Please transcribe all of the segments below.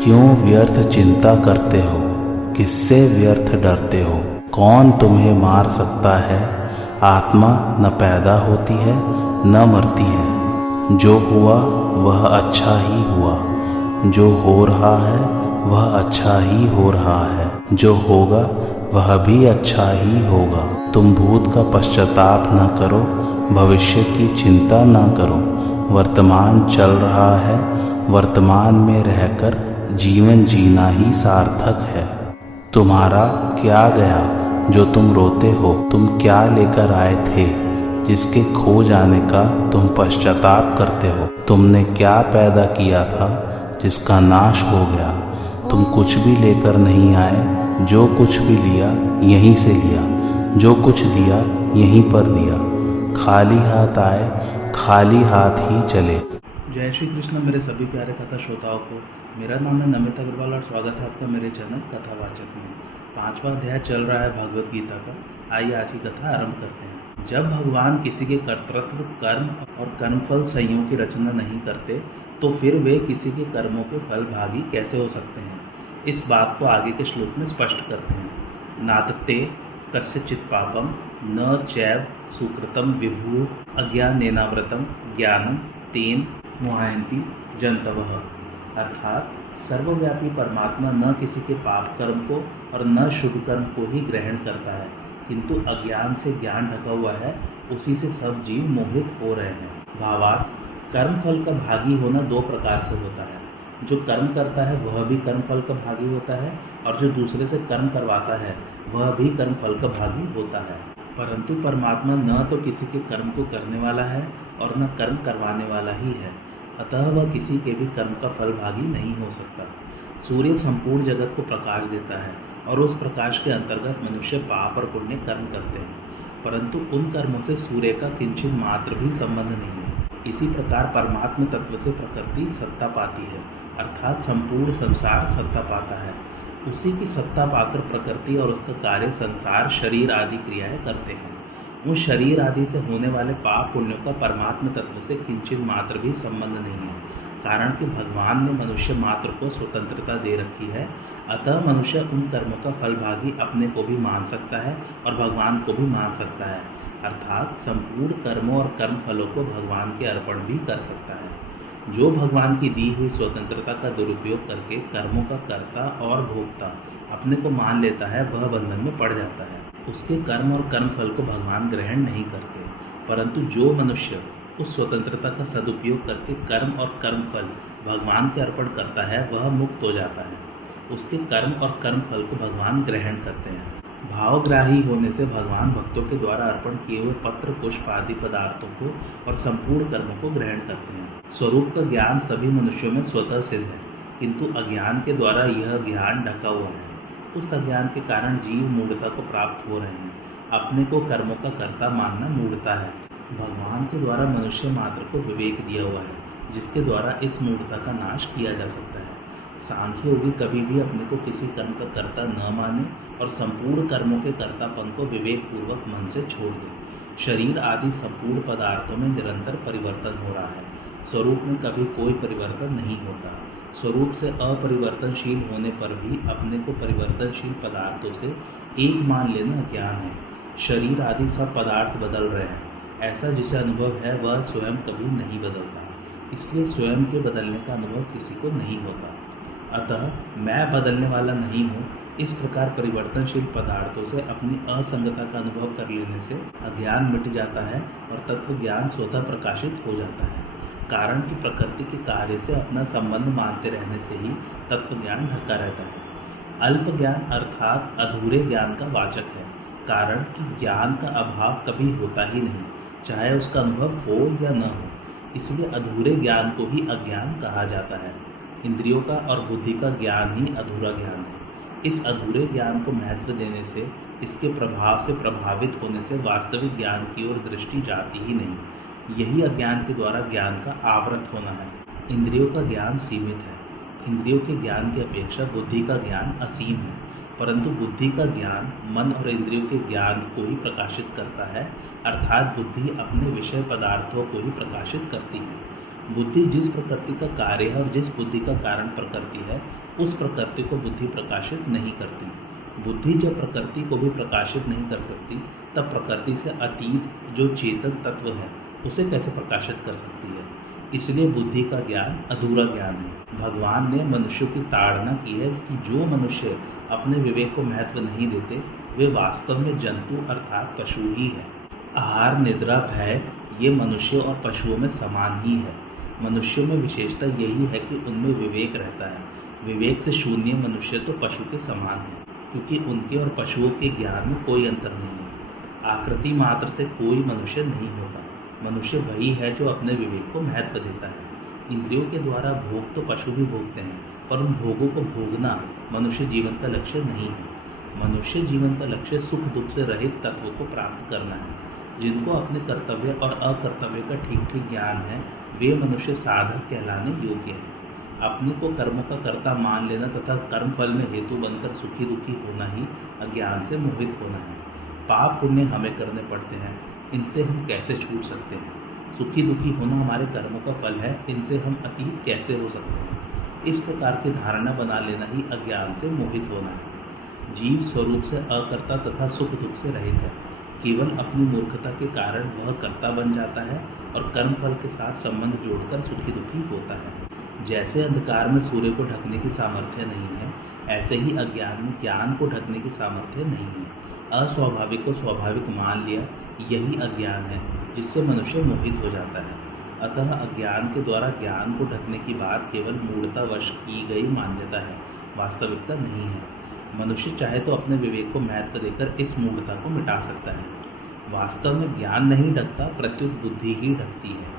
क्यों व्यर्थ चिंता करते हो, किससे व्यर्थ डरते हो। कौन तुम्हें मार सकता है। आत्मा न पैदा होती है न मरती है। जो हुआ वह अच्छा ही हुआ, जो हो रहा है वह अच्छा ही हो रहा है, जो होगा वह भी अच्छा ही होगा। तुम भूत का पश्चाताप न करो, भविष्य की चिंता न करो। वर्तमान चल रहा है, वर्तमान में रहकर जीवन जीना ही सार्थक है। तुम्हारा क्या गया जो तुम रोते हो। तुम क्या लेकर आए थे जिसके खो जाने का तुम पश्चाताप करते हो। तुमने क्या पैदा किया था जिसका नाश हो गया। तुम कुछ भी लेकर नहीं आए, जो कुछ भी लिया यहीं से लिया, जो कुछ दिया यहीं पर दिया। खाली हाथ आए, खाली हाथ ही चले। जय श्री कृष्ण मेरे सभी प्यारे कथा श्रोताओं को। मेरा नाम है नमित अग्रवाल और स्वागत है आपका मेरे चैनल कथावाचक में। 5वां अध्याय चल रहा है भगवत गीता का। आइए आज की कथा आरंभ करते हैं। जब भगवान किसी के कर्तृत्व, कर्म और कर्मफल संयोग की रचना नहीं करते तो फिर वे किसी के कर्मों के फल भागी कैसे हो सकते हैं। इस बात को आगे के श्लोक में स्पष्ट करते हैं। नातते कस्यचित् पापम न चैव सुकृतम विभु अज्ञानेनावृतम ज्ञानम तेन मुहायन्ति जन्तवः। अर्थात सर्वव्यापी परमात्मा न किसी के पाप कर्म को और न शुभ कर्म को ही ग्रहण करता है, किंतु अज्ञान से ज्ञान ढका हुआ है, उसी से सब जीव मोहित हो रहे हैं। भावार्थ, कर्म फल का भागी होना दो प्रकार से होता है। जो कर्म करता है वह भी कर्म फल का भागी होता है, और जो दूसरे से कर्म करवाता है वह भी कर्म फल का भागी होता है। परंतु परमात्मा न तो किसी के कर्म को करने वाला है और न कर्म करवाने वाला ही है, अतः वह किसी के भी कर्म का फल भागी नहीं हो सकता। सूर्य संपूर्ण जगत को प्रकाश देता है और उस प्रकाश के अंतर्गत मनुष्य पाप और पुण्य कर्म करते हैं, परंतु उन कर्मों से सूर्य का किंचित मात्र भी संबंध नहीं है। इसी प्रकार परमात्म तत्व से प्रकृति सत्ता पाती है, अर्थात संपूर्ण संसार सत्ता पाता है। उसी की सत्ता पाकर प्रकृति और उसका कार्य संसार शरीर आदि क्रियाएं करते हैं। उन शरीर आदि से होने वाले पाप पुण्यों का परमात्म तत्व से किंचित मात्र भी संबंध नहीं है, कारण कि भगवान ने मनुष्य मात्र को स्वतंत्रता दे रखी है। अतः मनुष्य उन कर्मों का फल भागी अपने को भी मान सकता है और भगवान को भी मान सकता है, अर्थात संपूर्ण कर्मों और कर्म फलों को भगवान के अर्पण भी कर सकता है। जो भगवान की दी हुई स्वतंत्रता का दुरुपयोग करके कर्मों का कर्ता और भोक्ता अपने को मान लेता है, वह बंधन में पड़ जाता है। उसके कर्म और कर्म फल को भगवान ग्रहण नहीं करते, परंतु जो मनुष्य उस स्वतंत्रता का सदुपयोग करके कर्म और कर्म फल भगवान के अर्पण करता है वह मुक्त हो जाता है। उसके कर्म और कर्म फल को भगवान ग्रहण करते हैं। भावग्राही होने से भगवान भक्तों के द्वारा अर्पण किए हुए पत्र, पुष्प आदि पदार्थों को और संपूर्ण कर्मों को ग्रहण करते हैं। स्वरूप का ज्ञान सभी मनुष्यों में स्वतः सिद्ध है, किंतु अज्ञान के द्वारा यह ज्ञान ढका हुआ है। उस अज्ञान के कारण जीव मूढ़ता को प्राप्त हो रहे हैं। अपने को कर्मों का कर्ता मानना मूढ़ता है। भगवान के द्वारा मनुष्य मात्र को विवेक दिया हुआ है, जिसके द्वारा इस मूढ़ता का नाश किया जा सकता है। सांख्य योगी कभी भी अपने को किसी कर्म का कर्ता न माने और संपूर्ण कर्मों के कर्तापन को विवेक पूर्वक मन से छोड़ दे। शरीर आदि संपूर्ण पदार्थों में निरंतर परिवर्तन हो रहा है, स्वरूप में कभी कोई परिवर्तन नहीं होता। स्वरूप से अपरिवर्तनशील होने पर भी अपने को परिवर्तनशील पदार्थों से एक मान लेना ज्ञान है। शरीर आदि सब पदार्थ बदल रहे हैं, ऐसा जिसे अनुभव है वह स्वयं कभी नहीं बदलता, इसलिए स्वयं के बदलने का अनुभव किसी को नहीं होता। अतः मैं बदलने वाला नहीं हूँ, इस प्रकार परिवर्तनशील पदार्थों से अपनी असंगता का अनुभव कर लेने से अज्ञान मिट जाता है और तत्व ज्ञान स्वतः प्रकाशित हो जाता है। कारण कि प्रकृति के कार्य से अपना संबंध मानते रहने से ही तत्व ज्ञान ढका रहता है। अल्प ज्ञान अर्थात अधूरे ज्ञान का वाचक है, कारण कि ज्ञान का अभाव कभी होता ही नहीं, चाहे उसका अनुभव हो या न हो, इसलिए अधूरे ज्ञान को ही अज्ञान कहा जाता है। इंद्रियों का और बुद्धि का ज्ञान ही अधूरा ज्ञान है। इस अधूरे ज्ञान को महत्व देने से, इसके प्रभाव से प्रभावित होने से वास्तविक ज्ञान की ओर दृष्टि जाती ही नहीं। यही अज्ञान के द्वारा ज्ञान का आवृत होना है। इंद्रियों का ज्ञान सीमित है। इंद्रियों के ज्ञान की अपेक्षा बुद्धि का ज्ञान असीम है, परंतु बुद्धि का ज्ञान मन और इंद्रियों के ज्ञान को ही प्रकाशित करता है, अर्थात बुद्धि अपने विषय पदार्थों को ही प्रकाशित करती है। बुद्धि जिस प्रकृति का कार्य है और जिस बुद्धि का कारण प्रकृति है, उस प्रकृति को बुद्धि प्रकाशित नहीं करती। बुद्धि जब प्रकृति को भी प्रकाशित नहीं कर सकती, तब प्रकृति से अतीत जो चेतन तत्व है उसे कैसे प्रकाशित कर सकती है। इसलिए बुद्धि का ज्ञान अधूरा ज्ञान है। भगवान ने मनुष्यों की ताड़ना की है कि जो मनुष्य अपने विवेक को महत्व नहीं देते, वे वास्तव में जंतु अर्थात पशु ही है। आहार, निद्रा, भय ये मनुष्य और पशुओं में समान ही है। मनुष्यों में विशेषता यही है कि उनमें विवेक रहता है। विवेक से शून्य मनुष्य तो पशु के समान है, क्योंकि उनके और पशुओं के ज्ञान में कोई अंतर नहीं है। आकृति मात्र से कोई मनुष्य नहीं होता। मनुष्य वही है जो अपने विवेक को महत्व देता है। इंद्रियों के द्वारा भोग तो पशु भी भोगते हैं, पर उन भोगों को भोगना मनुष्य जीवन का लक्ष्य नहीं है। मनुष्य जीवन का लक्ष्य सुख दुख से रहित तत्व को प्राप्त करना है। जिनको अपने कर्तव्य और अकर्तव्य का ठीक ठीक ज्ञान है, वे मनुष्य साधक कहलाने योग्य हैं। अपने को कर्मों का कर्ता मान लेना तथा कर्म फल में हेतु बनकर सुखी दुखी होना ही अज्ञान से मोहित होना है। पाप पुण्य हमें करने पड़ते हैं, इनसे हम कैसे छूट सकते हैं। सुखी दुखी होना हमारे कर्मों का फल है, इनसे हम अतीत कैसे हो सकते हैं। इस प्रकार की धारणा बना लेना ही अज्ञान से मोहित होना है। जीव स्वरूप से अकर्ता तथा सुख दुख से रहित है। केवल अपनी मूर्खता के कारण वह कर्ता बन जाता है और कर्म फल के साथ संबंध जोड़कर सुखी दुखी होता है। जैसे अंधकार में सूर्य को ढकने की सामर्थ्य नहीं है, ऐसे ही अज्ञान में ज्ञान को ढकने की सामर्थ्य नहीं है। अस्वाभाविक को स्वाभाविक मान लिया, यही अज्ञान है जिससे मनुष्य मोहित हो जाता है। अतः अज्ञान के द्वारा ज्ञान को ढकने की बात केवल मूढ़तावश की गई मान्यता है, वास्तविकता नहीं है। मनुष्य चाहे तो अपने विवेक को महत्व देकर इस मूढ़ता को मिटा सकता है। वास्तव में ज्ञान नहीं ढकता, प्रत्युत बुद्धि ही ढकती है।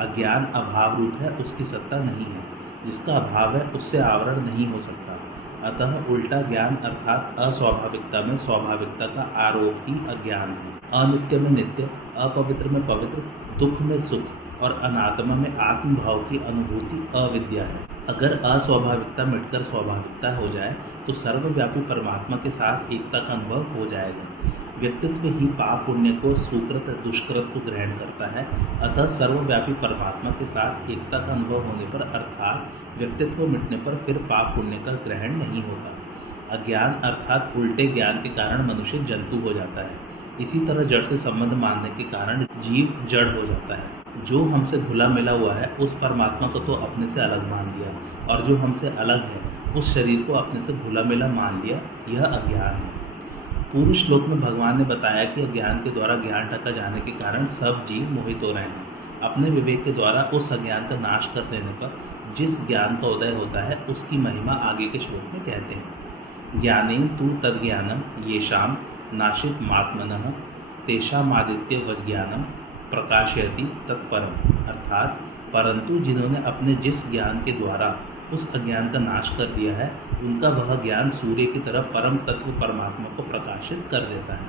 अज्ञान अभाव रूप है, उसकी सत्ता नहीं है। जिसका अभाव है उससे आवरण नहीं हो सकता। अतः उल्टा ज्ञान अर्थात अस्वाभाविकता में स्वाभाविकता का आरोप ही अज्ञान है। अनित्य में नित्य, अपवित्र में पवित्र, दुख में सुख और अनात्मा में आत्मभाव की अनुभूति अविद्या है। अगर अस्वाभाविकता मिटकर स्वाभाविकता हो जाए तो सर्वव्यापी परमात्मा के साथ एकता का अनुभव हो जाएगा। व्यक्तित्व ही पाप पुण्य को, सुकृत दुष्कृत को ग्रहण करता है। अतः सर्वव्यापी परमात्मा के साथ एकता का अनुभव होने पर अर्थात व्यक्तित्व मिटने पर फिर पाप पुण्य का ग्रहण नहीं होता। अज्ञान अर्थात उल्टे ज्ञान के कारण मनुष्य जंतु हो जाता है। इसी तरह जड़ से संबंध मानने के कारण जीव जड़ हो जाता है। जो हमसे घुला मिला हुआ है उस परमात्मा को तो अपने से अलग मान लिया, और जो हमसे अलग है उस शरीर को अपने से घुला मिला मान लिया, यह अज्ञान है। पूर्व श्लोक में भगवान ने बताया कि अज्ञान के द्वारा ज्ञान ढका जाने के कारण सब जीव मोहित हो रहे हैं। अपने विवेक के द्वारा उस अज्ञान का नाश कर देने पर जिस ज्ञान का उदय होता है उसकी महिमा आगे के श्लोक में कहते हैं। ज्ञानेन तु तद्ज्ञानम येषाम नाशित मात्मनः तेषामादित्य वज्ञानम प्रकाशयति तत्परम। अर्थात परंतु जिन्होंने अपने जिस ज्ञान के द्वारा उस अज्ञान का नाश कर दिया है, उनका वह ज्ञान सूर्य की तरह परम तत्व परमात्मा को प्रकाशित कर देता है।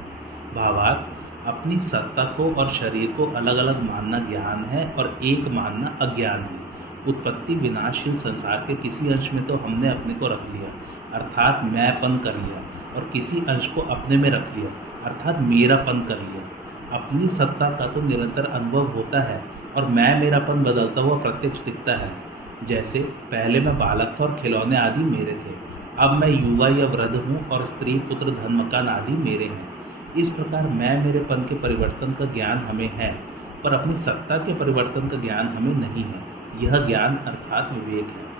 भावार्थ, अपनी सत्ता को और शरीर को अलग अलग मानना ज्ञान है और एक मानना अज्ञान है। उत्पत्ति विनाशशील संसार के किसी अंश में तो हमने अपने को रख लिया अर्थात मैंपन कर लिया, और किसी अंश को अपने में रख लिया अर्थात मेरापन कर लिया। अपनी सत्ता का तो निरंतर अनुभव होता है और मैं मेरापन बदलता हुआ प्रत्यक्ष दिखता है। जैसे पहले मैं बालक था और खिलौने आदि मेरे थे, अब मैं युवा या वृद्ध हूँ और स्त्री पुत्र धन मकान आदि मेरे हैं। इस प्रकार मैं मेरेपन के परिवर्तन का ज्ञान हमें है, पर अपनी सत्ता के परिवर्तन का ज्ञान हमें नहीं है। यह ज्ञान अर्थात विवेक है।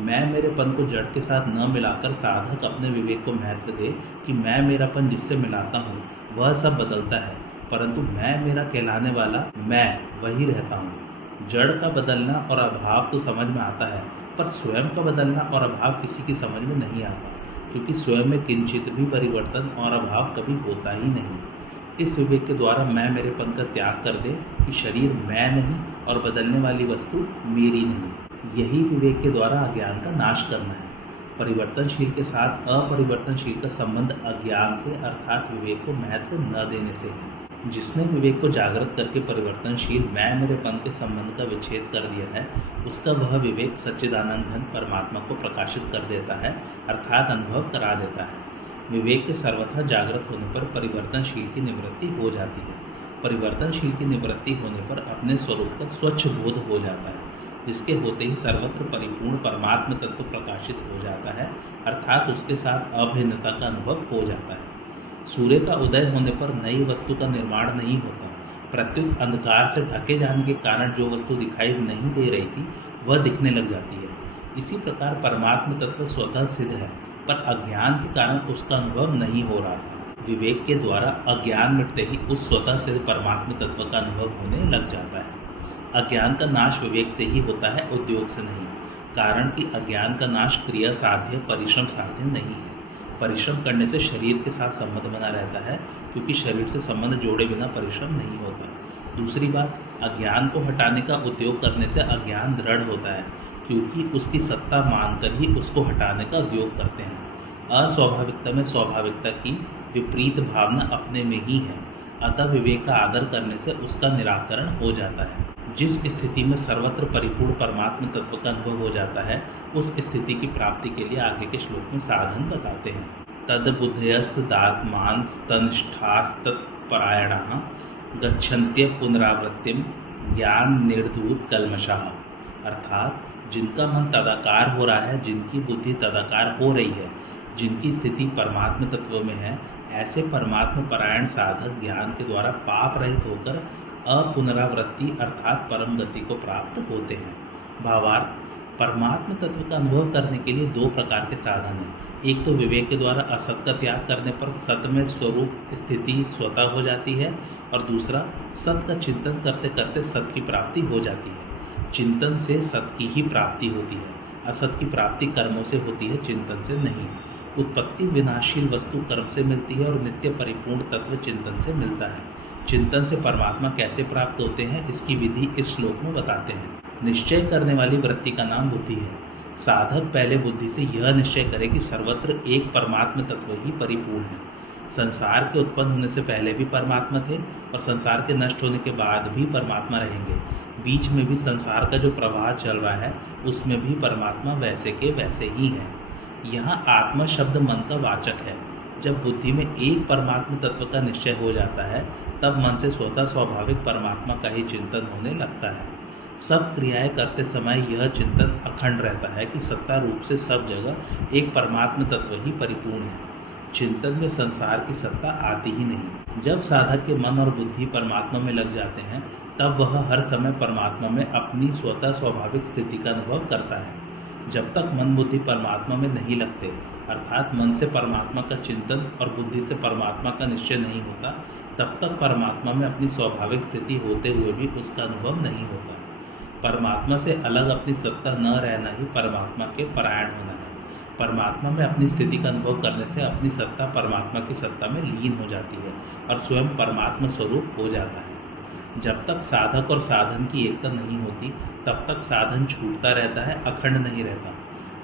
मैं मेरेपन को जड़ के साथ न मिलाकर साधक अपने विवेक को महत्व दे कि मैं मेरापन जिससे मिलाता हूँ वह सब बदलता है, परंतु मैं मेरा कहलाने वाला मैं वही रहता हूँ। जड़ का बदलना और अभाव तो समझ में आता है, पर स्वयं का बदलना और अभाव किसी की समझ में नहीं आता, क्योंकि स्वयं में किंचित भी परिवर्तन और अभाव कभी होता ही नहीं। इस विवेक के द्वारा मैं मेरेपन का त्याग कर दे कि शरीर मैं नहीं और बदलने वाली वस्तु मेरी नहीं। यही विवेक के द्वारा अज्ञान का नाश करना है। परिवर्तनशील के साथ अपरिवर्तनशील का संबंध अज्ञान से अर्थात विवेक को महत्व न देने से है। जिसने विवेक को जागृत करके परिवर्तनशील मैं मेरेपन के संबंध का विच्छेद कर दिया है, उसका वह विवेक सच्चिदानंद घन परमात्मा को प्रकाशित कर देता है अर्थात अनुभव करा देता है। विवेक के सर्वथा जागृत होने पर परिवर्तनशील की निवृत्ति हो जाती है। परिवर्तनशील की निवृत्ति होने पर अपने स्वरूप का स्वच्छ बोध हो जाता है। जिसके होते ही सर्वत्र परिपूर्ण परमात्म तत्व प्रकाशित हो जाता है, अर्थात उसके साथ अभिन्नता का अनुभव हो जाता है। सूर्य का उदय होने पर नई वस्तु का निर्माण नहीं होता, प्रत्युत अंधकार से ढके जाने के कारण जो वस्तु दिखाई नहीं दे रही थी वह दिखने लग जाती है। इसी प्रकार परमात्म तत्व स्वतः सिद्ध है, पर अज्ञान के कारण उसका अनुभव नहीं हो रहा था। विवेक के द्वारा अज्ञान मिटते ही उस स्वतः सिद्ध परमात्म तत्व का अनुभव होने लग जाता है। अज्ञान का नाश विवेक से ही होता है, उद्योग से नहीं, कारण कि अज्ञान का नाश क्रिया साध्य परिश्रम साध्य नहीं है। परिश्रम करने से शरीर के साथ संबंध बना रहता है, क्योंकि शरीर से संबंध जोड़े बिना परिश्रम नहीं होता। दूसरी बात, अज्ञान को हटाने का उद्योग करने से अज्ञान दृढ़ होता है, क्योंकि उसकी सत्ता मानकर ही उसको हटाने का उद्योग करते हैं। अस्वाभाविकता में स्वाभाविकता की विपरीत भावना अपने में ही है, अतः विवेक का आदर करने से उसका निराकरण हो जाता है। जिस स्थिति में सर्वत्र परिपूर्ण परमात्म तत्व का अनुभव हो जाता है, उस स्थिति की प्राप्ति के लिए आगे के श्लोक में साधन बताते हैं। तद बुद्धयस्तदात्मांस्तनिष्ठास्तत्परायणाः गच्छन्त्य पुनरावृत्तिम ज्ञान निर्धूत कल्मषाः। अर्थात जिनका मन तदाकार हो रहा है, जिनकी बुद्धि तदाकार हो रही है, जिनकी स्थिति परमात्म तत्व में है, ऐसे परमात्म परायण साधक ज्ञान के द्वारा पाप रहित होकर अपुनरावृत्ति अर्थात परम गति को प्राप्त होते हैं। भावार्थ, परमात्म तत्व का अनुभव करने के लिए दो प्रकार के साधन हैं। एक तो विवेक के द्वारा असत का त्याग करने पर सत में स्वरूप स्थिति स्वतः हो जाती है, और दूसरा सत का चिंतन करते करते सत की प्राप्ति हो जाती है। चिंतन से सत की ही प्राप्ति होती है, असत की प्राप्ति कर्मों से होती है, चिंतन से नहीं। उत्पत्ति विनाशील वस्तु कर्म से मिलती है और नित्य परिपूर्ण तत्व चिंतन से मिलता है। चिंतन से परमात्मा कैसे प्राप्त होते हैं, इसकी विधि इस श्लोक में बताते हैं। निश्चय करने वाली वृत्ति का नाम बुद्धि है। साधक पहले बुद्धि से यह निश्चय करे कि सर्वत्र एक परमात्म तत्व ही परिपूर्ण है। संसार के उत्पन्न होने से पहले भी परमात्मा थे और संसार के नष्ट होने के बाद भी परमात्मा रहेंगे। बीच में भी संसार का जो प्रवाह चल रहा है उसमें भी परमात्मा वैसे के वैसे ही है। यहाँ आत्मा शब्द मन का वाचक है। जब बुद्धि में एक परमात्म तत्व का निश्चय हो जाता है तब मन से स्वतः स्वाभाविक परमात्मा का ही चिंतन होने लगता है। सब क्रियाएं करते समय यह चिंतन अखंड रहता है कि सत्ता रूप से सब जगह एक परमात्म तत्व ही परिपूर्ण है। चिंतन में संसार की सत्ता आती ही नहीं। जब साधक के मन और बुद्धि परमात्मा में लग जाते हैं तब वह हर समय परमात्मा में अपनी स्वतः स्वाभाविक स्थिति का अनुभव करता है। जब तक मन बुद्धि परमात्मा में नहीं लगते, अर्थात मन से परमात्मा का चिंतन और बुद्धि से परमात्मा का निश्चय नहीं होता, तब तक परमात्मा में अपनी स्वाभाविक स्थिति होते हुए भी उसका अनुभव नहीं होता। परमात्मा से अलग अपनी सत्ता न रहना ही परमात्मा के परायण होना है। परमात्मा में अपनी स्थिति का अनुभव करने से अपनी सत्ता परमात्मा की सत्ता में लीन हो जाती है और स्वयं परमात्मा स्वरूप हो जाता है। जब तक साधक और साधन की एकता नहीं होती तब तक साधन छूटता रहता है, अखंड नहीं रहता।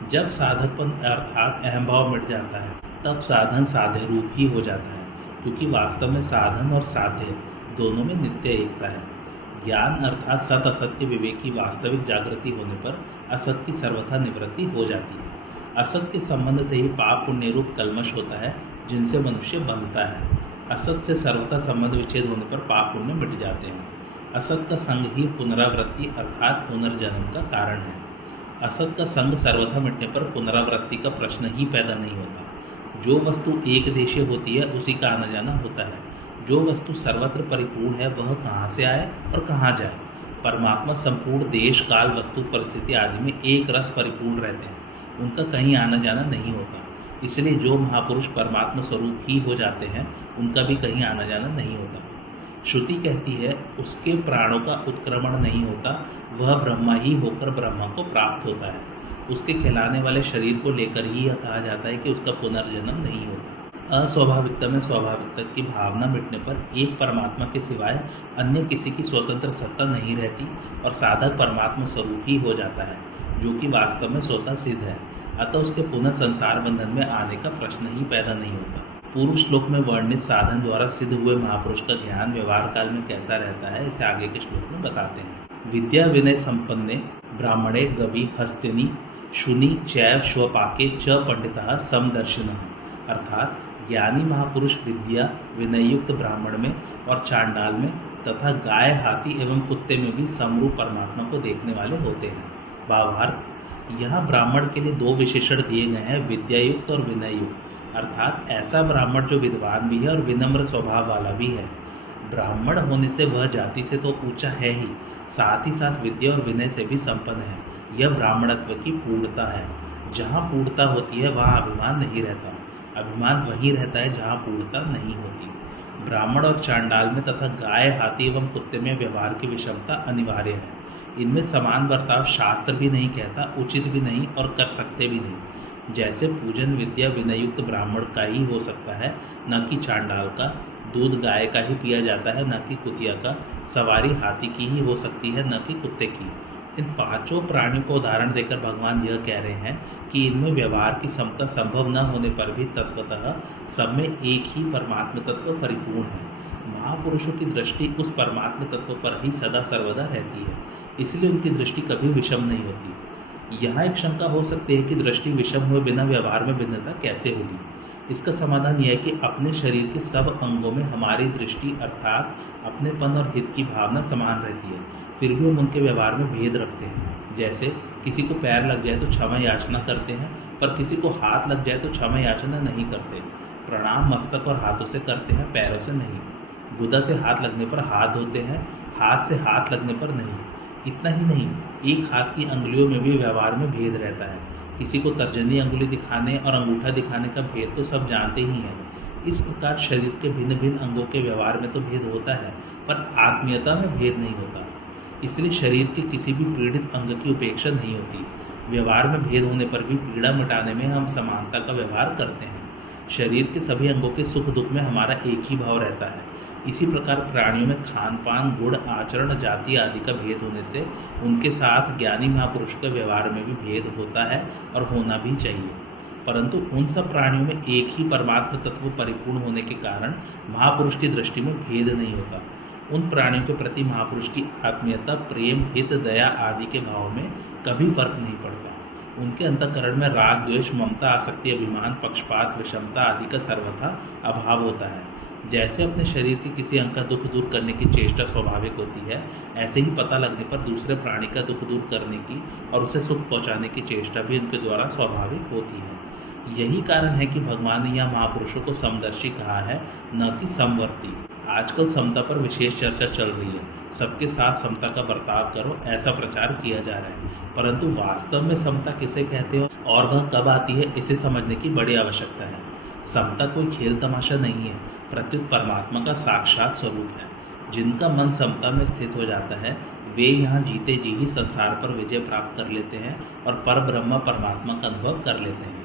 जब साधकपन अर्थात अहंभाव मिट जाता है तब साधन साध्य रूप ही हो जाता है, क्योंकि वास्तव में साधन और साध्य दोनों में नित्य एकता है। ज्ञान अर्थात सत असत के विवेक की वास्तविक जागृति होने पर असत की सर्वथा निवृत्ति हो जाती है। असत के संबंध से ही पाप पुण्य रूप कल्मश होता है, जिनसे मनुष्य बंधता है। असत से सर्वथा संबंध विच्छेद होने पर पाप पुण्य मिट जाते हैं। असत का संग ही पुनरावृत्ति अर्थात पुनर्जन्म का कारण है। असत का संग सर्वथा मिटने पर पुनरावृत्ति का प्रश्न ही पैदा नहीं होता। जो वस्तु एक देशीय होती है उसी का आना जाना होता है। जो वस्तु सर्वत्र परिपूर्ण है वह कहाँ से आए और कहाँ जाए। परमात्मा संपूर्ण देश काल वस्तु परिस्थिति आदि में एक रस परिपूर्ण रहते हैं, उनका कहीं आना जाना नहीं होता। इसलिए जो महापुरुष परमात्मा स्वरूप ही हो जाते हैं उनका भी कहीं आना जाना नहीं होता। श्रुति कहती है उसके प्राणों का उत्क्रमण नहीं होता, वह ब्रह्मा ही होकर ब्रह्मा को प्राप्त होता है। उसके खिलाने वाले शरीर को लेकर ही यह कहा जाता है कि उसका पुनर्जन्म नहीं होता। अस्वाभाविकता में स्वाभाविकता की भावना मिटने पर एक परमात्मा के सिवाय अन्य किसी की स्वतंत्र सत्ता नहीं रहती और साधक परमात्मा स्वरूप ही हो जाता है, जो कि वास्तव में स्वतः सिद्ध है। अतः उसके पुनः संसार बंधन में आने का प्रश्न ही पैदा नहीं होता। पूर्व श्लोक में वर्णित साधन द्वारा सिद्ध हुए महापुरुष का ज्ञान व्यवहार काल में कैसा रहता है, इसे आगे के श्लोक में बताते हैं। विद्या विनय संपन्ने ब्राह्मणे गवि हस्तिनी शुनि चैव श्वपाके च पंडितः समदर्शिनः। अर्थात ज्ञानी महापुरुष विद्या विनय युक्त ब्राह्मण में और चांडाल में तथा गाय, हाथी एवं कुत्ते में भी समरूप परमात्मा को देखने वाले होते हैं। भावार्थ, यहाँ ब्राह्मण के लिए दो विशेषण दिए गए हैं, विद्यायुक्त और विनययुक्त। अर्थात ऐसा ब्राह्मण जो विद्वान भी है और विनम्र स्वभाव वाला भी है। ब्राह्मण होने से वह जाति से तो ऊंचा है ही, साथ ही साथ विद्या और विनय से भी संपन्न है। यह ब्राह्मणत्व की पूर्णता है। जहाँ पूर्णता होती है वहाँ अभिमान नहीं रहता। अभिमान वहीं रहता है जहाँ पूर्णता नहीं होती। ब्राह्मण और चांडाल में तथा गाय, हाथी एवं कुत्ते में व्यवहार की विषमता अनिवार्य है। इनमें समान बर्ताव शास्त्र भी नहीं कहता, उचित भी नहीं और कर सकते भी नहीं। जैसे पूजन विद्या विनयुक्त ब्राह्मण का ही हो सकता है, न कि चांडाल का। दूध गाय का ही पिया जाता है, न कि कुतिया का। सवारी हाथी की ही हो सकती है, न कि कुत्ते की। इन पांचों प्राणियों को उदाहरण देकर भगवान यह कह रहे हैं कि इनमें व्यवहार की समता संभव न होने पर भी तत्वतः सब में एक ही परमात्म तत्व परिपूर्ण है। महापुरुषों की दृष्टि उस परमात्म तत्व पर ही सदा सर्वदा रहती है, इसलिए उनकी दृष्टि कभी विषम नहीं होती। यहाँ एक शंका हो सकती है कि दृष्टि विषम हुए बिना व्यवहार में भिन्नता कैसे होगी। इसका समाधान यह है कि अपने शरीर के सब अंगों में हमारी दृष्टि अर्थात अपनेपन और हित की भावना समान रहती है, फिर भी हम उनके व्यवहार में भेद रखते हैं। जैसे किसी को पैर लग जाए तो क्षमा याचना करते हैं, पर किसी को हाथ लग जाए तो क्षमा याचना नहीं करते। प्रणाम मस्तक और हाथों से करते हैं, पैरों से नहीं। गुदा से हाथ लगने पर हाथ धोते हैं, हाथ से हाथ लगने पर नहीं। इतना ही नहीं, एक हाथ की अंगुलियों में भी व्यवहार में भेद रहता है। किसी को तर्जनी अंगुली दिखाने और अंगूठा दिखाने का भेद तो सब जानते ही हैं। इस प्रकार शरीर के भिन्न भिन्न अंगों के व्यवहार में तो भेद होता है, पर आत्मीयता में भेद नहीं होता। इसलिए शरीर के किसी भी पीड़ित अंग की उपेक्षा नहीं होती। व्यवहार में भेद होने पर भी पीड़ा मिटाने में हम समानता का व्यवहार करते हैं। शरीर के सभी अंगों के सुख दुख में हमारा एक ही भाव रहता है। इसी प्रकार प्राणियों में खान पान, गुण, आचरण, जाति आदि का भेद होने से उनके साथ ज्ञानी महापुरुष के व्यवहार में भी भेद होता है और होना भी चाहिए। परंतु उन सब प्राणियों में एक ही परमात्म तत्व परिपूर्ण होने के कारण महापुरुष की दृष्टि में भेद नहीं होता। उन प्राणियों के प्रति महापुरुष की आत्मीयता, प्रेम, हित, दया आदि के भाव में कभी फर्क नहीं पड़ता। उनके अंतःकरण में राग, द्वेष, ममता, आसक्ति, अभिमान, पक्षपात, विषमता आदि का सर्वथा अभाव होता है। जैसे अपने शरीर के किसी अंग का दुख दूर करने की चेष्टा स्वाभाविक होती है, ऐसे ही पता लगने पर दूसरे प्राणी का दुख दूर करने की और उसे सुख पहुंचाने की चेष्टा भी उनके द्वारा स्वाभाविक होती है। यही कारण है कि भगवान ने यह महापुरुषों को समदर्शी कहा है, न कि समवर्ती। आजकल समता पर विशेष चर्चा चल रही है। सबके साथ समता का बर्ताव करो, ऐसा प्रचार किया जा रहा है। परंतु वास्तव में समता किसे कहते हो और वह कब आती है, इसे समझने की बड़ी आवश्यकता है। समता कोई खेल तमाशा नहीं है, प्रत्युत परमात्मा का साक्षात स्वरूप है। जिनका मन समता में स्थित हो जाता है, वे यहाँ जीते जी ही संसार पर विजय प्राप्त कर लेते हैं और पर ब्रह्म परमात्मा का अनुभव कर लेते हैं।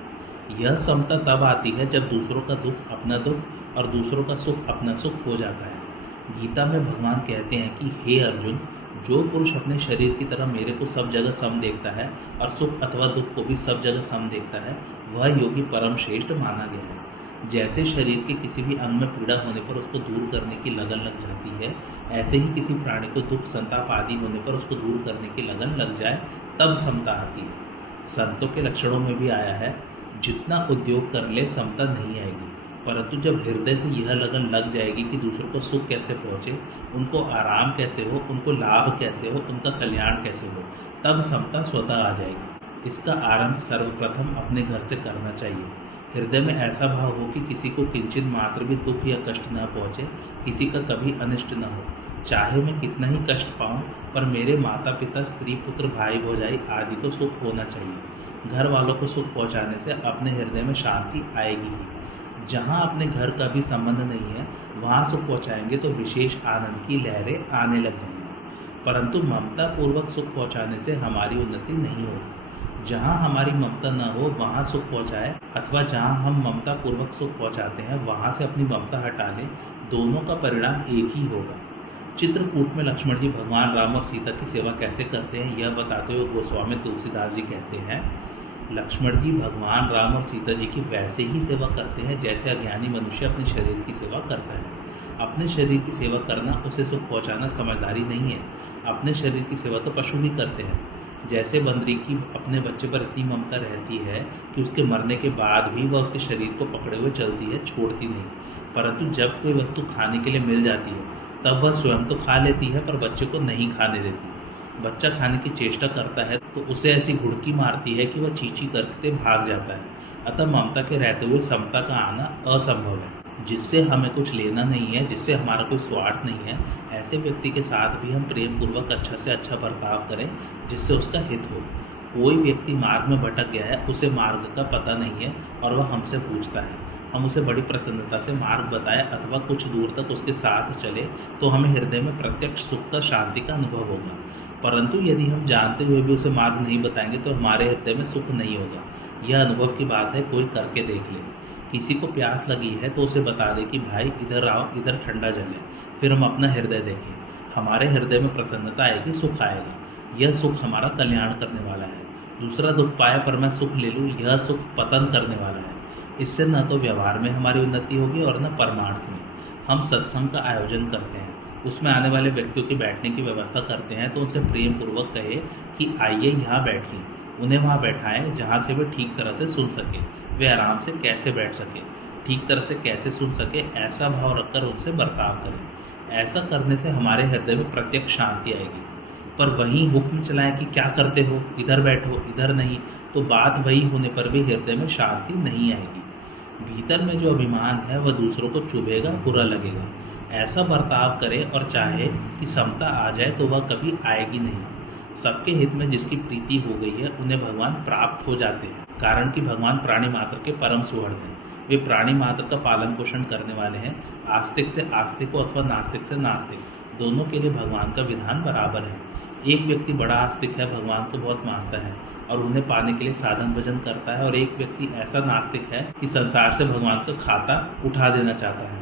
यह समता तब आती है जब दूसरों का दुख अपना दुख और दूसरों का सुख अपना सुख हो जाता है। गीता में भगवान कहते हैं कि हे अर्जुन, जो पुरुष अपने शरीर की तरह मेरे को सब जगह सम देखता है और सुख अथवा दुख को भी सब जगह सम देखता है, वह योगी परम श्रेष्ठ माना गया है। जैसे शरीर के किसी भी अंग में पीड़ा होने पर उसको दूर करने की लगन लग जाती है, ऐसे ही किसी प्राणी को दुख, संताप आदि होने पर उसको दूर करने की लगन लग जाए, तब समता आती है। संतों के लक्षणों में भी आया है, जितना उद्योग कर ले समता नहीं आएगी। परंतु जब हृदय से यह लगन लग जाएगी कि दूसरों को सुख कैसे पहुँचे, उनको आराम कैसे हो, उनको लाभ कैसे हो, उनका कल्याण कैसे हो, तब समता स्वतः आ जाएगी। इसका आरंभ सर्वप्रथम अपने घर से करना चाहिए। हृदय में ऐसा भाव हो कि किसी को किंचित मात्र भी दुख या कष्ट न पहुँचे, किसी का कभी अनिष्ट न हो। चाहे मैं कितना ही कष्ट पाऊँ, पर मेरे माता पिता, स्त्री पुत्र, भाई भौजाई आदि को सुख होना चाहिए। घर वालों को सुख पहुँचाने से अपने हृदय में शांति आएगी ही। जहाँ अपने घर का भी संबंध नहीं है, वहाँ सुख पहुँचाएंगे तो विशेष आनंद की लहरें आने लग जाएंगी। परंतु ममता पूर्वक सुख पहुँचाने से हमारी उन्नति नहीं होगी। जहाँ हमारी ममता न हो वहाँ सुख पहुँचाए, अथवा जहाँ हम ममता पूर्वक सुख पहुँचाते हैं वहाँ से अपनी ममता हटा लें, दोनों का परिणाम एक ही होगा। चित्रकूट में लक्ष्मण जी भगवान राम और सीता की सेवा कैसे करते हैं, यह बताते हुए गोस्वामी तुलसीदास जी कहते हैं, लक्ष्मण जी भगवान राम और सीता जी की वैसे ही सेवा करते हैं जैसे अज्ञानी मनुष्य अपने शरीर की सेवा करता है। अपने शरीर की सेवा करना, उसे सुख पहुँचाना समझदारी नहीं है। अपने शरीर की सेवा तो पशु भी करते हैं। जैसे बंदरी की अपने बच्चे पर इतनी ममता रहती है कि उसके मरने के बाद भी वह उसके शरीर को पकड़े हुए चलती है, छोड़ती नहीं। परंतु जब कोई वस्तु खाने के लिए मिल जाती है तब वह स्वयं तो खा लेती है पर बच्चे को नहीं खाने देती। बच्चा खाने की चेष्टा करता है तो उसे ऐसी घुड़की मारती है कि वह चींची करते भाग जाता है। अतः ममता के रहते हुए समता का आना असंभव है। जिससे हमें कुछ लेना नहीं है, जिससे हमारा कोई स्वार्थ नहीं है, ऐसे व्यक्ति के साथ भी हम प्रेम पूर्वक अच्छा से अच्छा बर्ताव करें जिससे उसका हित हो। कोई व्यक्ति मार्ग में भटक गया है, उसे मार्ग का पता नहीं है और वह हमसे पूछता है, हम उसे बड़ी प्रसन्नता से मार्ग बताएं अथवा कुछ दूर तक उसके साथ चले तो हमें हृदय में प्रत्यक्ष सुख का, शांति का अनुभव होगा। परंतु यदि हम जानते हुए भी उसे मार्ग नहीं बताएंगे तो हमारे हृदय में सुख नहीं होगा। यह अनुभव की बात है, कोई करके देख ले। किसी को प्यास लगी है तो उसे बता दे कि भाई इधर आओ, इधर ठंडा जल है। फिर हम अपना हृदय देखें, हमारे हृदय में प्रसन्नता आएगी, सुख आएगा। यह सुख हमारा कल्याण करने वाला है। दूसरा दुख पाया पर मैं सुख ले लूँ, यह सुख पतन करने वाला है। इससे न तो व्यवहार में हमारी उन्नति होगी और न परमार्थ में। हम सत्संग का आयोजन करते हैं, उसमें आने वाले व्यक्तियों के बैठने की व्यवस्था करते हैं तो उनसे प्रेम पूर्वक कहे कि आइए यहाँ बैठिए। उन्हें वहाँ बैठाएं जहाँ से वे ठीक तरह से सुन सके, वे आराम से कैसे बैठ सके, ठीक तरह से कैसे सुन सके, ऐसा भाव रखकर उनसे बर्ताव करें। ऐसा करने से हमारे हृदय में प्रत्यक्ष शांति आएगी। पर वहीं हुक्म चलाएं कि क्या करते हो, इधर बैठो, इधर नहीं, तो बात वही होने पर भी हृदय में शांति नहीं आएगी। भीतर में जो अभिमान है वह दूसरों को चुभेगा, बुरा लगेगा। ऐसा बर्ताव करें और चाहे कि समता आ जाए तो वह कभी आएगी नहीं। सबके हित में जिसकी प्रीति हो गई है उन्हें भगवान प्राप्त हो जाते हैं, कारण कि भगवान प्राणी मात्र के परम सुहृद हैं। वे प्राणी मात्र का पालन पोषण करने वाले हैं। आस्तिक से आस्तिक हो अथवा नास्तिक से नास्तिक, दोनों के लिए भगवान का विधान बराबर है। एक व्यक्ति बड़ा आस्तिक है, भगवान को बहुत मानता है और उन्हें पाने के लिए साधन भजन करता है, और एक व्यक्ति ऐसा नास्तिक है कि संसार से भगवान का खाता उठा देना चाहता है।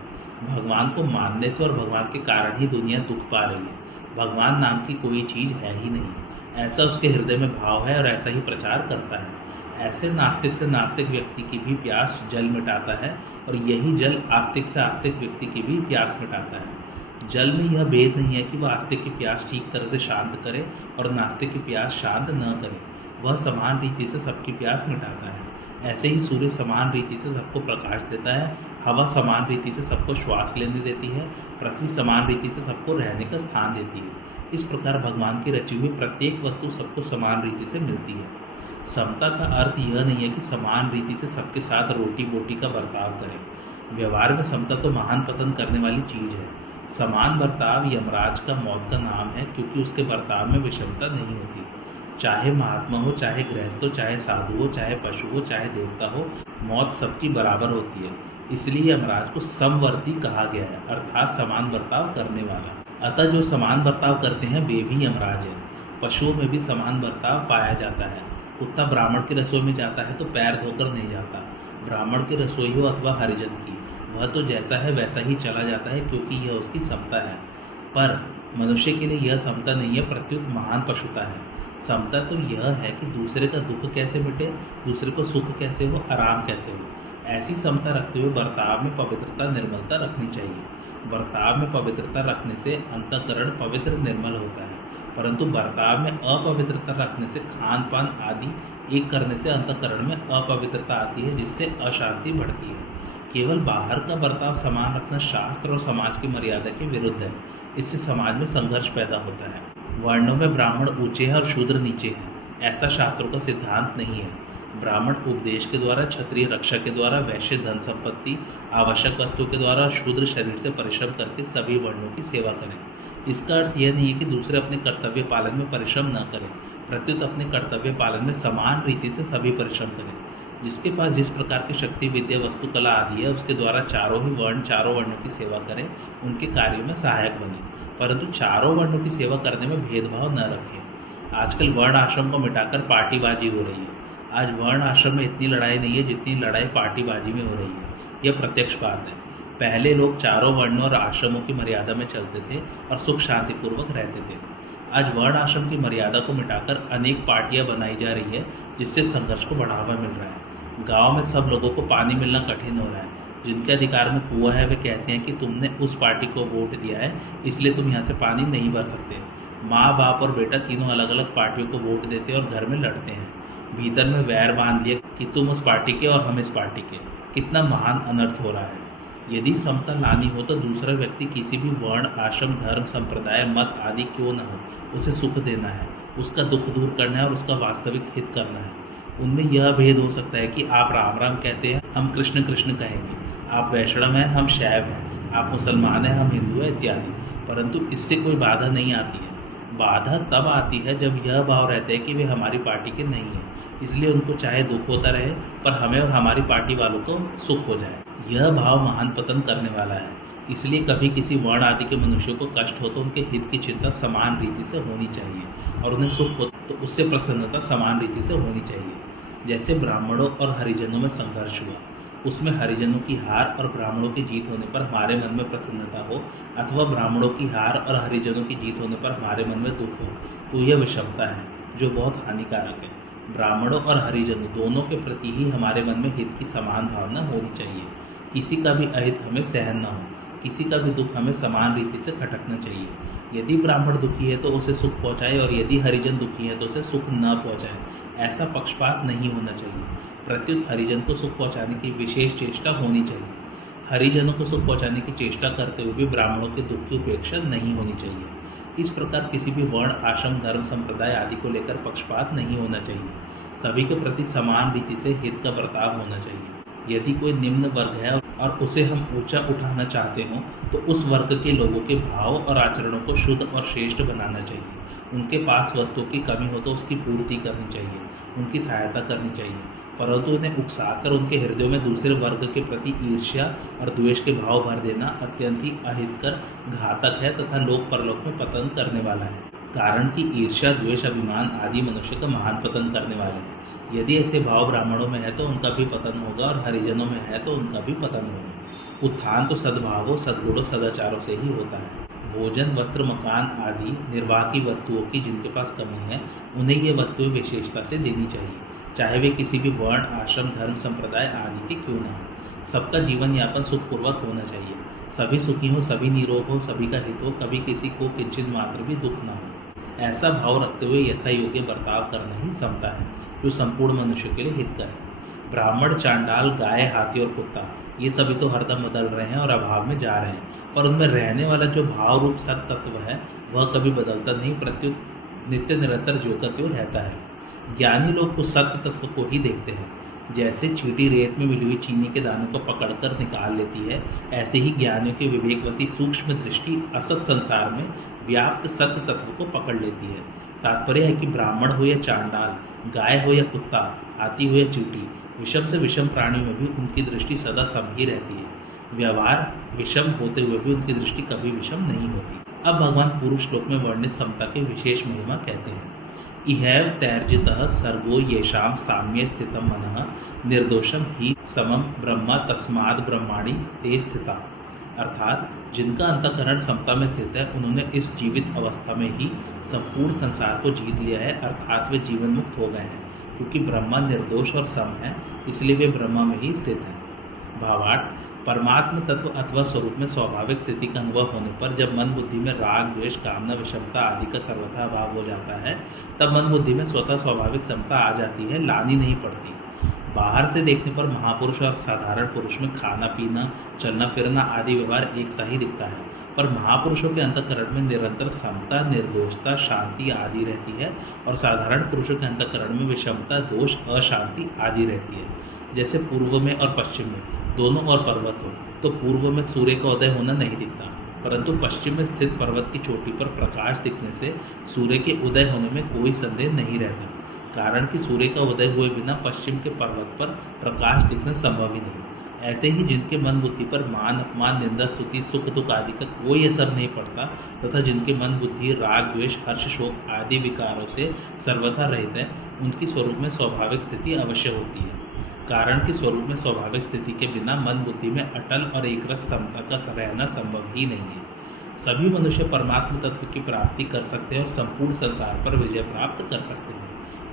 भगवान को मानने से और भगवान के कारण ही दुनिया दुख पा रही है। भगवान नाम की कोई चीज़ है ही नहीं, ऐसा उसके हृदय में भाव है और ऐसा ही प्रचार करता है। ऐसे नास्तिक से नास्तिक व्यक्ति की भी प्यास जल मिटाता है और यही जल आस्तिक से आस्तिक व्यक्ति की भी प्यास मिटाता है। जल में यह भेद नहीं है कि वह आस्तिक की प्यास ठीक तरह से शांत करे और नास्तिक की प्यास शांत न करे। वह समान रीति से सबकी प्यास मिटाता है। ऐसे ही सूर्य समान रीति से सबको प्रकाश देता है, हवा समान रीति से सबको श्वास लेने देती है, पृथ्वी समान रीति से सबको रहने का स्थान देती है। इस प्रकार भगवान की रची हुई प्रत्येक वस्तु सबको समान रीति से मिलती है। समता का अर्थ यह नहीं है कि समान रीति से सबके साथ रोटी बोटी का बर्ताव करें। व्यवहार में समता तो महान पतन करने वाली चीज़ है। समान बर्ताव यमराज का मौत का नाम है, क्योंकि उसके बर्ताव में विषमता नहीं होती। चाहे महात्मा हो, चाहे गृहस्थ हो, चाहे साधु हो, चाहे पशु हो, चाहे देवता हो, मौत सबकी बराबर होती है। इसलिए यमराज को समवर्ती कहा गया है, अर्थात समान बर्ताव करने वाला। अतः जो समान बर्ताव करते हैं वे भी यमराज हैं। पशुओं में भी समान बर्ताव पाया जाता है। कुत्ता ब्राह्मण की रसोई में जाता है तो पैर धोकर नहीं जाता। ब्राह्मण की रसोई हो अथवा हरिजन की, वह तो जैसा है वैसा ही चला जाता है, क्योंकि यह उसकी समता है। पर मनुष्य के लिए यह समता नहीं है, प्रत्युत महान पशुता है। समता तो यह है कि दूसरे का दुख कैसे मिटे, दूसरे को सुख कैसे हो, आराम कैसे हो। ऐसी समता रखते हुए बर्ताव में पवित्रता, निर्मलता रखनी चाहिए। बर्ताव में पवित्रता रखने से अंतःकरण पवित्र निर्मल होता है, परंतु बर्ताव में अपवित्रता रखने से खान पान आदि एक करने से अंतःकरण में अपवित्रता आती है, जिससे अशांति बढ़ती है। केवल बाहर का बर्ताव समान रखना शास्त्र और समाज की मर्यादा के विरुद्ध है। इससे समाज में संघर्ष पैदा होता है। वर्णों में ब्राह्मण ऊंचे हैं और शूद्र नीचे हैं, ऐसा शास्त्रों का सिद्धांत नहीं है। ब्राह्मण उपदेश के द्वारा, क्षत्रिय रक्षा के द्वारा, वैश्य धन संपत्ति आवश्यक वस्तुओं के द्वारा, शूद्र शरीर से परिश्रम करके सभी वर्णों की सेवा करें। इसका अर्थ यह नहीं है कि दूसरे अपने कर्तव्य पालन में परिश्रम न करें, प्रत्युत अपने कर्तव्य पालन में समान रीति से सभी परिश्रम करें। जिसके पास जिस प्रकार की शक्ति, विद्या, वस्तुकला आदि है, उसके द्वारा चारों वर्णों की सेवा करें, उनके कार्यों में सहायक बने, परंतु चारों वर्णों की सेवा करने में भेदभाव न रखें। आजकल वर्ण आश्रम को मिटाकर पार्टीबाजी हो रही है। आज वर्ण आश्रम में इतनी लड़ाई नहीं है जितनी लड़ाई पार्टीबाजी में हो रही है। यह प्रत्यक्ष बात है। पहले लोग चारों वर्णों और आश्रमों की मर्यादा में चलते थे और सुख शांतिपूर्वक रहते थे। आज वर्ण आश्रम की मर्यादा को मिटाकर अनेक पार्टियां बनाई जा रही है, जिससे संघर्ष को बढ़ावा मिल रहा है। गांव में सब लोगों को पानी मिलना कठिन हो रहा है। जिनके अधिकार में कुआं है वे कहते हैं कि तुमने उस पार्टी को वोट दिया है, इसलिए तुम यहाँ से पानी नहीं भर सकते। माँ बाप और बेटा तीनों अलग अलग पार्टियों को वोट देते और घर में लड़ते हैं। भीतर में वैर बांध लिया कि तुम उस पार्टी के और हम इस पार्टी के। कितना महान अनर्थ हो रहा है। यदि समता लानी हो तो दूसरा व्यक्ति किसी भी वर्ण, आश्रम, धर्म, संप्रदाय, मत आदि क्यों न हो, उसे सुख देना है, उसका दुख दूर करना है और उसका वास्तविक हित करना है। उनमें यह भेद हो सकता है कि आप राम राम कहते हैं, हम कृष्ण कृष्ण कहेंगे, आप वैष्णव हैं, हम शैव हैं, आप मुसलमान हैं, हम हिंदू हैं इत्यादि, परंतु इससे कोई बाधा नहीं आती है। बाधा तब आती है जब यह भाव रहता है कि वे हमारी पार्टी के नहीं हैं, इसलिए उनको चाहे दुख होता रहे पर हमें और हमारी पार्टी वालों को सुख हो जाए। यह भाव महान पतन करने वाला है। इसलिए कभी किसी वर्ण आदि के मनुष्यों को कष्ट हो तो उनके हित की चिंता समान रीति से होनी चाहिए और उन्हें सुख हो तो उससे प्रसन्नता समान रीति से होनी चाहिए। जैसे ब्राह्मणों और हरिजनों में संघर्ष हुआ, उसमें हरिजनों की हार और ब्राह्मणों की जीत होने पर हमारे मन में प्रसन्नता हो, अथवा ब्राह्मणों की हार और हरिजनों की जीत होने पर हमारे मन में दुख हो, तो यह विषमता है जो बहुत हानिकारक है। ब्राह्मणों और हरिजनों दोनों के प्रति ही हमारे मन में हित की समान भावना होनी चाहिए। किसी का भी अहित हमें सहन न हो, किसी का भी दुख हमें समान रीति से खटकना चाहिए। यदि ब्राह्मण दुखी है तो उसे सुख पहुँचाए और यदि हरिजन दुखी है तो उसे सुख न पहुँचाए, ऐसा पक्षपात नहीं होना चाहिए। प्रत्युत हरिजन को सुख पहुँचाने की विशेष चेष्टा होनी चाहिए। हरिजनों को सुख पहुँचाने की चेष्टा करते हुए भी ब्राह्मणों के दुख की उपेक्षा नहीं होनी चाहिए। इस प्रकार किसी भी वर्ण, आश्रम, धर्म, संप्रदाय आदि को लेकर पक्षपात नहीं होना चाहिए। सभी के प्रति समान रीति से हित का बर्ताव होना चाहिए। यदि कोई निम्न वर्ग है और उसे हम ऊंचा उठाना चाहते हों तो उस वर्ग के लोगों के भाव और आचरणों को शुद्ध और श्रेष्ठ बनाना चाहिए। उनके पास वस्तुओं की कमी हो तो उसकी पूर्ति करनी चाहिए, उनकी सहायता करनी चाहिए, परंतु उन्हें उकसाकर उनके हृदयों में दूसरे वर्ग के प्रति ईर्ष्या और द्वेष के भाव भर देना अत्यंत ही अहितकर, घातक है तथा लोक परलोक में पतन करने वाला है। कारण कि ईर्ष्या, द्वेष, अभिमान आदि मनुष्य का महान पतन करने वाले हैं। यदि ऐसे भाव ब्राह्मणों में है तो उनका भी पतन होगा और हरिजनों में है तो उनका भी पतन होगा। उत्थान तो सद्भावों, सद्गुणों, सदाचारों से ही होता है। भोजन, वस्त्र, मकान आदि निर्वाह की वस्तुओं की जिनके पास कमी है उन्हें ये वस्तुएं विशेषता से देनी चाहिए, चाहे वे किसी भी वर्ण, आश्रम, धर्म, संप्रदाय आदि के क्यों न हो। सबका जीवन यापन सुखपूर्वक होना चाहिए, सभी सुखी हो, सभी निरोग हो, सभी का हित हो, कभी किसी को किंचित मात्र भी दुख न हो। ऐसा भाव रखते हुए यथा योग्य बर्ताव करना ही समता है जो संपूर्ण मनुष्य के लिए हितकर है। ब्राह्मण, चांडाल, गाय, हाथी और कुत्ता ये सभी तो हरदम बदल रहे हैं और अभाव में जा रहे हैं, पर उनमें रहने वाला जो भाव रूप सत तत्व है वह कभी बदलता नहीं, प्रत्युत नित्य निरंतर जो का त्यों रहता है। ज्ञानी लोग उस सत्य तत्व को ही देखते हैं। जैसे चींटी रेत में मिली हुई चीनी के दानों को पकड़कर निकाल लेती है, ऐसे ही ज्ञानियों की विवेकवती सूक्ष्म दृष्टि असत संसार में व्याप्त सत्य तत्व को पकड़ लेती है। तात्पर्य है कि ब्राह्मण हो या चांडाल, गाय हो या कुत्ता, हाथी हो या चींटी, विषम से विषम प्राणियों में भी उनकी दृष्टि सदा सम ही रहती है। व्यवहार विषम होते हुए भी उनकी दृष्टि कभी विषम नहीं होती। अब भगवान पूर्व श्लोक में वर्णित समता की विशेष महिमा कहते हैं। इहैव तैर्जितः सर्गो येषां साम्ये स्थितं मनः निर्दोषम ही समम ब्रह्म तस्माद् ब्रह्माणि ते स्थिता। अर्थात जिनका अंतःकरण समता में स्थित है उन्होंने इस जीवित अवस्था में ही संपूर्ण संसार को जीत लिया है, अर्थात वे जीवन मुक्त हो गए हैं। क्योंकि ब्रह्मा निर्दोष और सम है, इसलिए वे ब्रह्मा में ही स्थित हैं। भावार्थ, परमात्म तत्व अथवा स्वरूप में स्वाभाविक स्थिति का अनुभव होने पर जब मन बुद्धि में राग, द्वेष, कामना, विषमता आदि का सर्वथा अभाव हो जाता है, तब मन बुद्धि में स्वतः स्वाभाविक समता आ जाती है, लानी नहीं पड़ती। बाहर से देखने पर महापुरुष और साधारण पुरुष में खाना पीना, चलना फिरना आदि व्यवहार एक सा ही दिखता है, पर महापुरुषों के अंतःकरण में निरंतर समता, निर्दोषता, शांति आदि रहती है और साधारण पुरुषों के अंतःकरण में विषमता, दोष, अशांति आदि रहती है। जैसे पूर्व में और पश्चिम में दोनों और पर्वत हो तो पूर्व में सूर्य का उदय होना नहीं दिखता, परंतु पश्चिम में स्थित पर्वत की चोटी पर प्रकाश दिखने से सूर्य के उदय होने में कोई संदेह नहीं रहता। कारण कि सूर्य का उदय हुए बिना पश्चिम के पर्वत पर प्रकाश दिखना संभव ही नहीं। ऐसे ही जिनके मन बुद्धि पर मान, अपमान, निंदा, स्तुति, सुख दुख आदि का कोई असर नहीं पड़ता तथा जिनके मन बुद्धि राग, द्वेष, हर्ष, शोक आदि विकारों से सर्वथा रहित है, उनकी स्वरूप में स्वाभाविक स्थिति अवश्य होती है। कारण कि स्वरूप में स्वाभाविक स्थिति के बिना मन बुद्धि में अटल और एकरस समता का रहना संभव ही नहीं है। सभी मनुष्य परमात्म तत्व की प्राप्ति कर सकते हैं और संपूर्ण संसार पर विजय प्राप्त कर सकते हैं।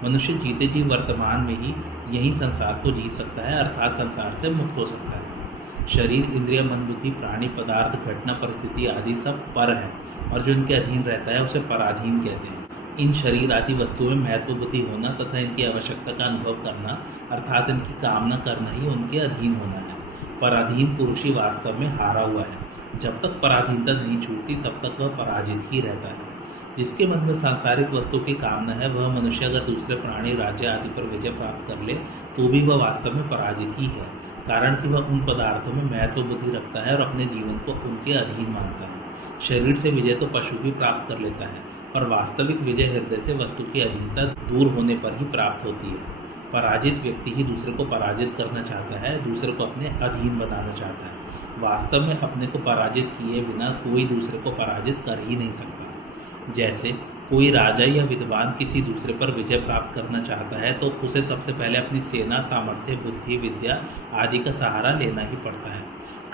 मनुष्य जीते जी वर्तमान में ही यही संसार को जीत सकता है, अर्थात संसार से मुक्त हो सकता है। शरीर, इंद्रिय, मन, बुद्धि, प्राणी, पदार्थ, घटना, परिस्थिति आदि सब पर है और जो इनके अधीन रहता है उसे पराधीन कहते हैं। इन शरीर आदि वस्तुओं में महत्व बुद्धि होना तथा इनकी आवश्यकता का अनुभव करना अर्थात इनकी कामना करना ही उनके अधीन होना है। पराधीन पुरुष ही वास्तव में हारा हुआ है। जब तक पराधीनता नहीं छूटती तब तक वह पराजित ही रहता है। जिसके मन में सांसारिक वस्तु की कामना है वह मनुष्य अगर दूसरे प्राणी, राज्य आदि पर विजय प्राप्त कर ले तो भी वह वास्तव में पराजित ही है, कारण कि वह उन पदार्थों में महत्व बुद्धि रखता है और अपने जीवन को उनके अधीन मानता है। शरीर से विजय तो पशु भी प्राप्त कर लेता है, पर वास्तविक विजय हृदय से वस्तु की अधीनता दूर होने पर ही प्राप्त होती है। पराजित व्यक्ति ही दूसरे को पराजित करना चाहता है, दूसरे को अपने अधीन बनाना चाहता है। वास्तव में अपने को पराजित किए बिना कोई दूसरे को पराजित कर ही नहीं सकता। जैसे कोई राजा या विद्वान किसी दूसरे पर विजय प्राप्त करना चाहता है तो उसे सबसे पहले अपनी सेना, सामर्थ्य, बुद्धि, विद्या आदि का सहारा लेना ही पड़ता है।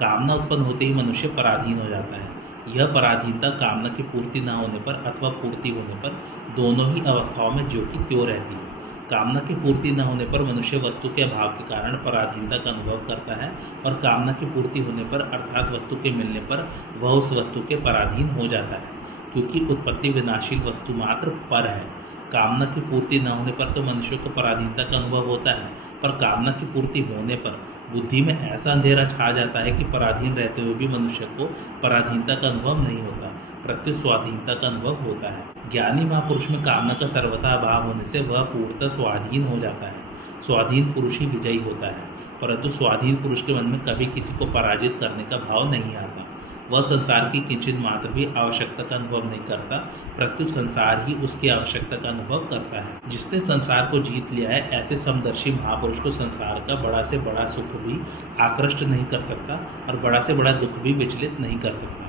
कामना उत्पन्न होते ही मनुष्य पराधीन हो जाता है। यह पराधीनता कामना की पूर्ति न होने पर अथवा पूर्ति होने पर दोनों ही अवस्थाओं में ज्यों की त्यों रहती है। कामना की पूर्ति न होने पर मनुष्य वस्तु के अभाव के कारण पराधीनता का अनुभव करता है और कामना की पूर्ति होने पर अर्थात वस्तु के मिलने पर वह उस वस्तु के पराधीन हो जाता है, क्योंकि उत्पत्ति विनाशील वस्तु मात्र पर है। कामना की पूर्ति न होने पर तो मनुष्य को पराधीनता का अनुभव होता है, पर कामना की पूर्ति होने पर बुद्धि में ऐसा अंधेरा छा जाता है कि पराधीन रहते हुए भी मनुष्य को पराधीनता का अनुभव नहीं होता, प्रत्युत स्वाधीनता का अनुभव होता है। ज्ञानी महापुरुष में कामना का सर्वथा अभाव होने से वह पूर्णतः स्वाधीन हो जाता है। स्वाधीन पुरुष ही विजयी होता है, परंतु स्वाधीन पुरुष के मन में कभी किसी को पराजित करने का भाव नहीं आता। वह संसार की किंचित मात्र भी आवश्यकता का अनुभव नहीं करता, प्रत्युत संसार ही उसकी आवश्यकता का अनुभव करता है। जिसने संसार को जीत लिया है ऐसे समदर्शी महापुरुष को संसार का बड़ा से बड़ा सुख भी आकृष्ट नहीं कर सकता और बड़ा से बड़ा दुख भी विचलित नहीं कर सकता।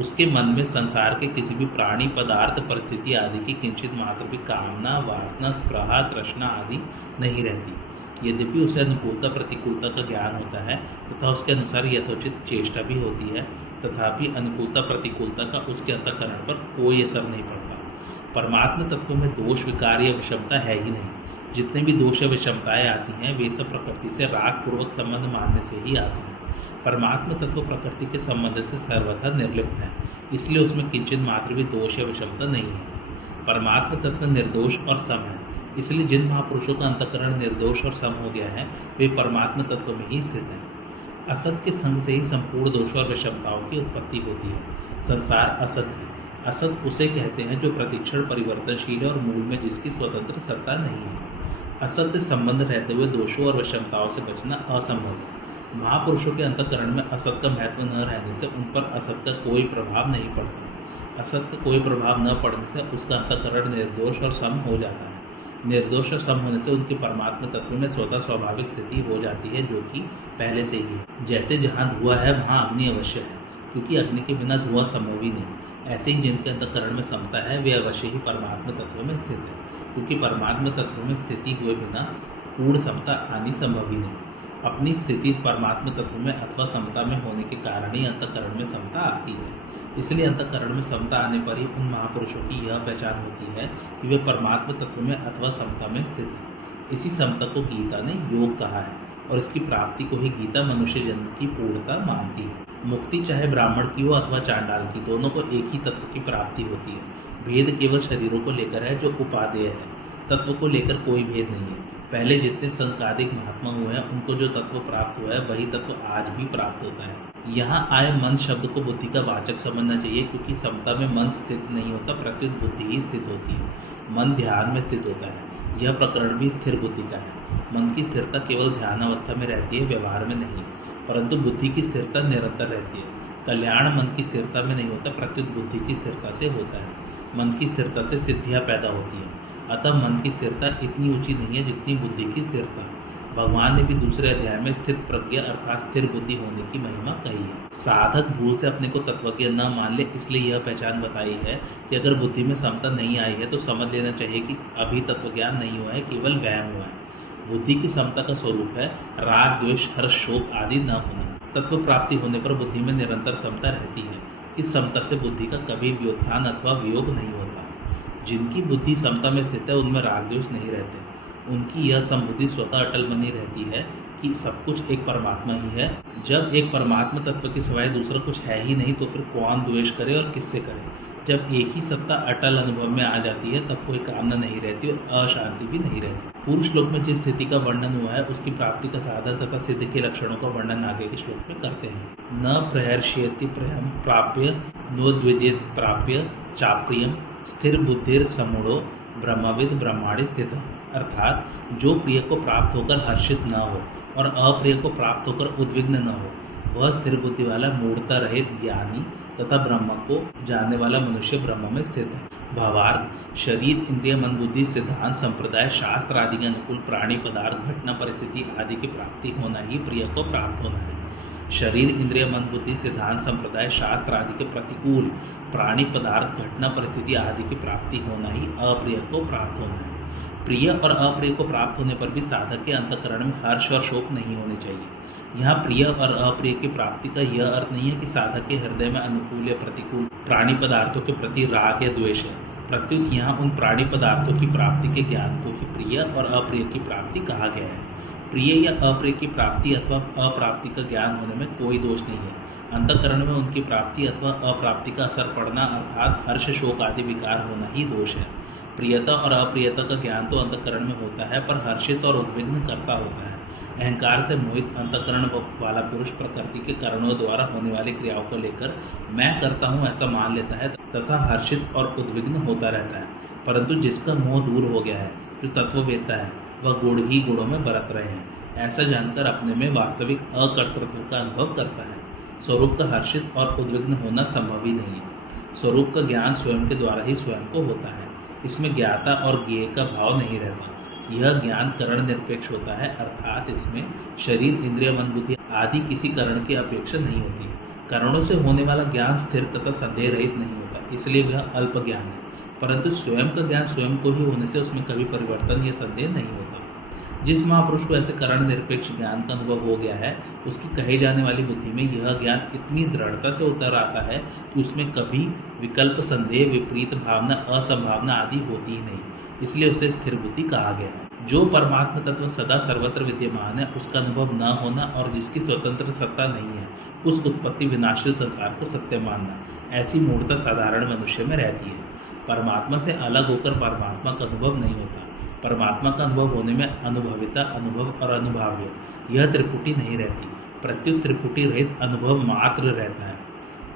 उसके मन में संसार के किसी भी प्राणी, पदार्थ, परिस्थिति आदि की किंचित मात्र भी कामना, वासना, स्पृहा, तृष्णा आदि नहीं रहती। यद्यपि उसे अनुकूलता प्रतिकूलता का ज्ञान होता है तथा उसके अनुसार यथोचित चेष्टा भी होती है, तथापि अनुकूलता प्रतिकूलता का उसके अंतःकरण पर कोई असर नहीं पड़ता। परमात्म तत्व में दोष, विकार या विषमता है ही नहीं। जितने भी दोष या विषमताएँ आती हैं वे सब प्रकृति से राग पूर्वक संबंध मानने से ही आती हैं। परमात्म तत्व प्रकृति के संबंध से सर्वथा निर्लिप्त है, इसलिए उसमें किंचित मात्र भी दोष या विषमता नहीं है। परमात्म तत्व निर्दोष और सम है, इसलिए जिन महापुरुषों का अंतःकरण निर्दोष और सम हो गया है वे परमात्म तत्व में ही स्थित हैं। असत के संग से ही संपूर्ण दोषों और विषमताओं की उत्पत्ति होती है। संसार असत है। असत उसे कहते हैं जो प्रतिक्षण परिवर्तनशील है और मूल में जिसकी स्वतंत्र सत्ता नहीं है। असत से संबंध रहते हुए दोषों और विषमताओं से बचना असंभव है। महापुरुषों के अंतःकरण में असत का महत्व न रहने से उन पर असत का कोई प्रभाव नहीं पड़ता। असत का कोई प्रभाव न पड़ने से उसका अंतःकरण निर्दोष और सम हो जाता है। निर्दोष और सम होने से उनके परमात्मा तत्व में स्वतः स्वाभाविक स्थिति हो जाती है, जो कि पहले से ही है। जैसे जहाँ धुआं है वहाँ अग्नि अवश्य है, क्योंकि अग्नि के बिना धुआं संभव ही नहीं। ऐसे ही जिनके अंतःकरण में समता है वे अवश्य ही परमात्मा तत्व में स्थित है, क्योंकि परमात्मा तत्व में स्थिति हुए बिना पूर्ण समता आनी संभव ही नहीं। अपनी स्थिति परमात्मा तत्व में अथवा समता में होने के कारण ही अंतःकरण में समता आती है। इसलिए अंतःकरण में समता आने पर ही उन महापुरुषों की यह पहचान होती है कि वे परमात्मा तत्व में अथवा समता में स्थित हैं। इसी समता को गीता ने योग कहा है और इसकी प्राप्ति को ही गीता मनुष्य जन्म की पूर्णता मानती है। मुक्ति चाहे ब्राह्मण की हो अथवा चांडाल की, दोनों को एक ही तत्व की प्राप्ति होती है। भेद केवल शरीरों को लेकर है जो उपादेय है, तत्व को लेकर कोई भेद नहीं है। पहले जितने संकादिक महात्मा हुए हैं उनको जो तत्व प्राप्त हुआ है वही तत्व आज भी प्राप्त होता है। यहाँ आए मन शब्द को बुद्धि का वाचक समझना चाहिए, क्योंकि समता में मन स्थित नहीं होता, प्रत्युत बुद्धि ही स्थित होती है। मन ध्यान में स्थित होता है। यह प्रकरण भी स्थिर बुद्धि का है। मन की स्थिरता केवल ध्यान अवस्था में रहती है, व्यवहार में नहीं, परंतु बुद्धि की स्थिरता निरंतर रहती है। कल्याण मन की स्थिरता में नहीं होता, प्रत्युत बुद्धि की स्थिरता से होता है। मन की स्थिरता से सिद्धियाँ पैदा होती हैं, अतः मन की स्थिरता इतनी ऊंची नहीं है जितनी बुद्धि की स्थिरता। भगवान ने भी दूसरे अध्याय में स्थित प्रज्ञा अर्थात स्थिर बुद्धि होने की महिमा कही है। साधक भूल से अपने को तत्वज्ञ न मान ले, इसलिए यह पहचान बताई है कि अगर बुद्धि में समता नहीं आई है तो समझ लेना चाहिए कि अभी तत्वज्ञान नहीं हुआ है, केवल वहम हुआ है। बुद्धि की समता का स्वरूप है राग, द्वेष, हर्ष, शोक आदि न होना। तत्व प्राप्ति होने पर बुद्धि में निरंतर समता रहती है। इस समता से बुद्धि का कभी व्युत्थान अथवा वियोग नहीं होता। जिनकी बुद्धि समता में स्थित है उनमें राग द्वेष नहीं रहते। उनकी यह समबुद्धि स्वतः अटल बनी रहती है। कि सब कुछ एक परमात्मा ही है। जब एक परमात्मा तत्व के सिवाय दूसरा कुछ है ही नहीं तो फिर कौन द्वेष करे और किससे करे। जब एक ही सत्ता अटल अनुभव में आ जाती है तब कोई कामना नहीं रहती और अशांति भी नहीं रहती। पूर्व श्लोक में जिस स्थिति का वर्णन हुआ है उसकी प्राप्ति का साधन तथा सिद्ध के लक्षणों का वर्णन आगे के श्लोक में करते हैं। न प्रहर्ष्यति प्रियम प्राप्य नोद्विजेत प्राप्य चाप्रियम स्थिर बुद्धिर समूढ़ो ब्रह्मविद ब्रह्मांडे स्थित। अर्थात जो प्रिय को प्राप्त होकर हर्षित न हो और अप्रिय को प्राप्त होकर उद्विग्न न हो वह स्थिर बुद्धि वाला मूढ़ता रहित ज्ञानी तथा ब्रह्म को जानने वाला मनुष्य ब्रह्म में स्थित है। भावार्थ शरीर इंद्रिय मन बुद्धि सिद्धांत संप्रदाय शास्त्र आदि के अनुकूल प्राणी पदार्थ घटना परिस्थिति आदि की प्राप्ति होना ही प्रिय को प्राप्त होना है। शरीर इंद्रिय मन बुद्धि सिद्धांत संप्रदाय शास्त्र आदि के प्रतिकूल प्राणी पदार्थ घटना परिस्थिति आदि की प्राप्ति होना ही अप्रिय को प्राप्त होना है। प्रिय और अप्रिय को प्राप्त होने पर भी साधक के अंतःकरण में हर्ष और शोक नहीं होने चाहिए। यहाँ प्रिय और अप्रिय की प्राप्ति का यह अर्थ नहीं है कि साधक के हृदय में अनुकूल या प्रतिकूल प्राणी पदार्थों के प्रति राग या द्वेष है। प्रत्युत यहाँ उन प्राणी पदार्थों की प्राप्ति के ज्ञान को ही प्रिय और अप्रिय की प्राप्ति कहा गया है। प्रिय या अप्रिय की प्राप्ति अथवा अप्राप्ति का ज्ञान होने में कोई दोष नहीं है। अंतःकरण में उनकी प्राप्ति अथवा अप्राप्ति का असर पड़ना अर्थात हर्ष शोक आदि विकार होना ही दोष है। प्रियता और अप्रियता का ज्ञान तो अंतःकरण में होता है पर हर्षित और उद्विग्न करता होता है। अहंकार से मोहित अंतःकरण वाला पुरुष प्रकृति के कारणों द्वारा होने वाली क्रियाओं को लेकर मैं करता हूँ ऐसा मान लेता है तथा हर्षित और उद्विग्न होता रहता है। परंतु जिसका मोह दूर हो गया है, जो तत्ववेत्ता है, वह गुण ही गुणों में बरत रहे हैं ऐसा जानकर अपने में वास्तविक अकर्तृत्व का अनुभव करता है। स्वरूप का हर्षित और उद्विग्न होना संभव ही नहीं है। स्वरूप का ज्ञान स्वयं के द्वारा ही स्वयं को होता है। इसमें ज्ञाता और ज्ञेय का भाव नहीं रहता। यह ज्ञान करण निरपेक्ष होता है अर्थात इसमें शरीर इंद्रिय मन बुद्धि आदि किसी करण की अपेक्षा नहीं होती। करणों से होने वाला ज्ञान स्थिर तथा संदेह रहित नहीं होता, इसलिए वह अल्प ज्ञान है। परंतु स्वयं का ज्ञान स्वयं को ही होने से उसमें कभी परिवर्तन या संदेह नहीं होता। जिस महापुरुष को ऐसे करण निरपेक्ष ज्ञान का अनुभव हो गया है उसकी कहे जाने वाली बुद्धि में यह ज्ञान इतनी दृढ़ता से उतर आता है कि उसमें कभी विकल्प संदेह विपरीत भावना असंभावना आदि होती ही नहीं। इसलिए उसे स्थिर बुद्धि कहा गया है। जो परमात्मा तत्व सदा सर्वत्र विद्यमान है उसका अनुभव न होना और जिसकी स्वतंत्र सत्ता नहीं है उस उत्पत्ति विनाशील संसार को सत्य मानना, ऐसी मूर्खता साधारण मनुष्य में रहती है। परमात्मा से अलग होकर परमात्मा का अनुभव नहीं होता। परमात्मा का अनुभव होने में अनुभविता, अनुभव और अनुभाव्य यह त्रिपुटी नहीं रहती। प्रत्युत त्रिपुटी रहित अनुभव मात्र रहता है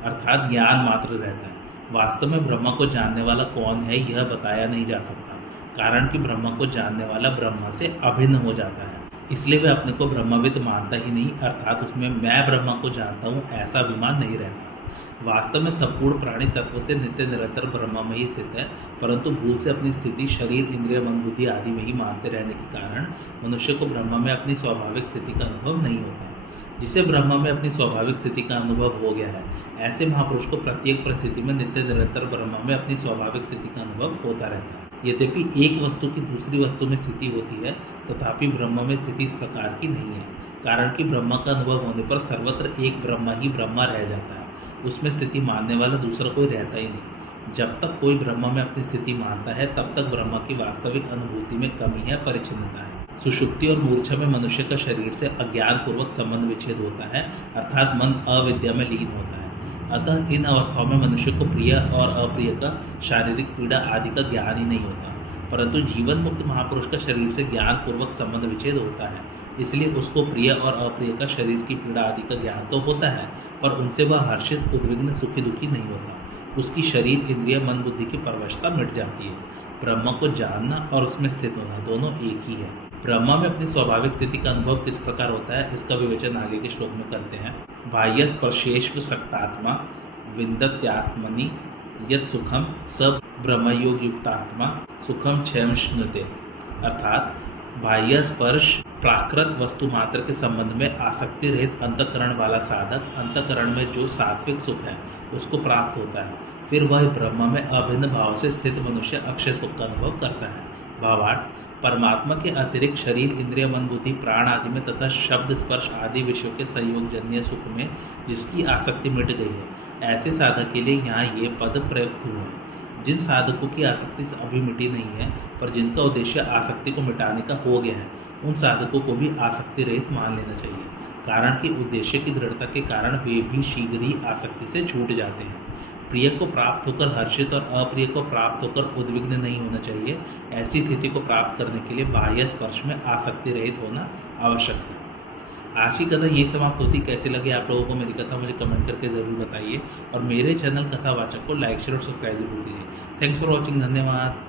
अर्थात ज्ञान मात्र रहता है। वास्तव में ब्रह्म को जानने वाला कौन है यह बताया नहीं जा सकता, कारण कि ब्रह्म को जानने वाला ब्रह्म से अभिन्न हो जाता है। इसलिए वह अपने को ब्रह्मविद मानता ही नहीं अर्थात उसमें मैं ब्रह्म को जानता हूँ ऐसा अभिमान नहीं रहता। वास्तव में संपूर्ण प्राणी तत्व से नित्य निरंतर ब्रह्म में ही स्थित है, परंतु भूल से अपनी स्थिति शरीर इंद्रिय मन बुद्धि आदि में ही मानते रहने के कारण मनुष्य को ब्रह्म में अपनी स्वाभाविक स्थिति का अनुभव नहीं होता। जिसे ब्रह्म में अपनी स्वाभाविक स्थिति का अनुभव हो गया है ऐसे महापुरुष को प्रत्येक परिस्थिति में नित्य निरंतर ब्रह्म में अपनी स्वाभाविक स्थिति का अनुभव होता रहता है। यद्यपि एक वस्तु की दूसरी वस्तु में स्थिति होती है तथापि ब्रह्म में स्थिति इस प्रकार की नहीं है, कारण कि ब्रह्म का अनुभव होने पर सर्वत्र एक ब्रह्म ही ब्रह्म रह जाता है। उसमें स्थिति मानने वाला दूसरा कोई रहता ही नहीं। जब तक कोई ब्रह्म में अपनी स्थिति मानता है तब तक ब्रह्म की वास्तविक अनुभूति में कमी है, परिच्छिन्नता है। सुषुप्ति और मूर्छा में मनुष्य का शरीर से अज्ञान पूर्वक संबंध विच्छेद होता है अर्थात मन अविद्या में लीन होता है। अतः इन अवस्थाओं में मनुष्य को प्रिय और अप्रिय का शारीरिक पीड़ा आदि का ज्ञान ही नहीं होता, परंतु जीवन मुक्त महापुरुष का शरीर से ज्ञान पूर्वक संबंध विच्छेद होता है। इसलिए उसको प्रिय और अप्रिय का शरीर की पीड़ा आदि का ज्ञान तो होता है पर उनसे वह हर्षित उद्विग्न सुखी दुखी नहीं होता। उसकी शरीर इंद्रिय मन बुद्धि की परवशता मिट जाती है। ब्रह्म को जानना और उसमें स्थित होना दोनों एक ही है। ब्रह्म में अपनी स्वाभाविक स्थिति का अनुभव किस प्रकार होता है इसका विवेचन आगे के श्लोक में करते हैं। बाह्य स्पर्शेष्व सक्तात्मा विन्दत्यात्मनि यत् सुखम स ब्रह्मयोग युक्तात्मा सुखम क्षयम श्नुते। अर्थात बाह्य स्पर्श प्राकृत वस्तु मात्र के संबंध में आसक्ति रहित अंतःकरण वाला साधक अंतःकरण में जो सात्विक सुख है उसको प्राप्त होता है। फिर वह ब्रह्म में अभिन्न भाव से स्थित मनुष्य अक्षय सुख का अनुभव करता है। भावार्थ परमात्मा के अतिरिक्त शरीर इंद्रिय मन बुद्धि प्राण आदि में तथा शब्द स्पर्श आदि विषयों के संयोगजन्य सुख में जिसकी आसक्ति मिट गई है ऐसे साधक के लिए यहाँ ये पद प्रयुक्त हुए हैं। जिन साधकों की आसक्ति अभी मिटी नहीं है पर जिनका उद्देश्य आसक्ति को मिटाने का हो गया है उन साधकों को भी आसक्ति रहित मान लेना चाहिए, कारण कि उद्देश्य की दृढ़ता के कारण वे भी शीघ्र ही आसक्ति से छूट जाते हैं। प्रिय को प्राप्त होकर हर्षित और अप्रिय को प्राप्त होकर उद्विग्न नहीं होना चाहिए। ऐसी स्थिति को प्राप्त करने के लिए बाह्य स्पर्श में आसक्ति रहित होना आवश्यक है। आज की कथा यही समाप्त होती। कैसी लगी आप लोगों को मेरी कथा, मुझे कमेंट करके ज़रूर बताइए और मेरे चैनल कथावाचक को लाइक शेयर और सब्सक्राइब जरूर कीजिए। Thanks for watching. धन्यवाद।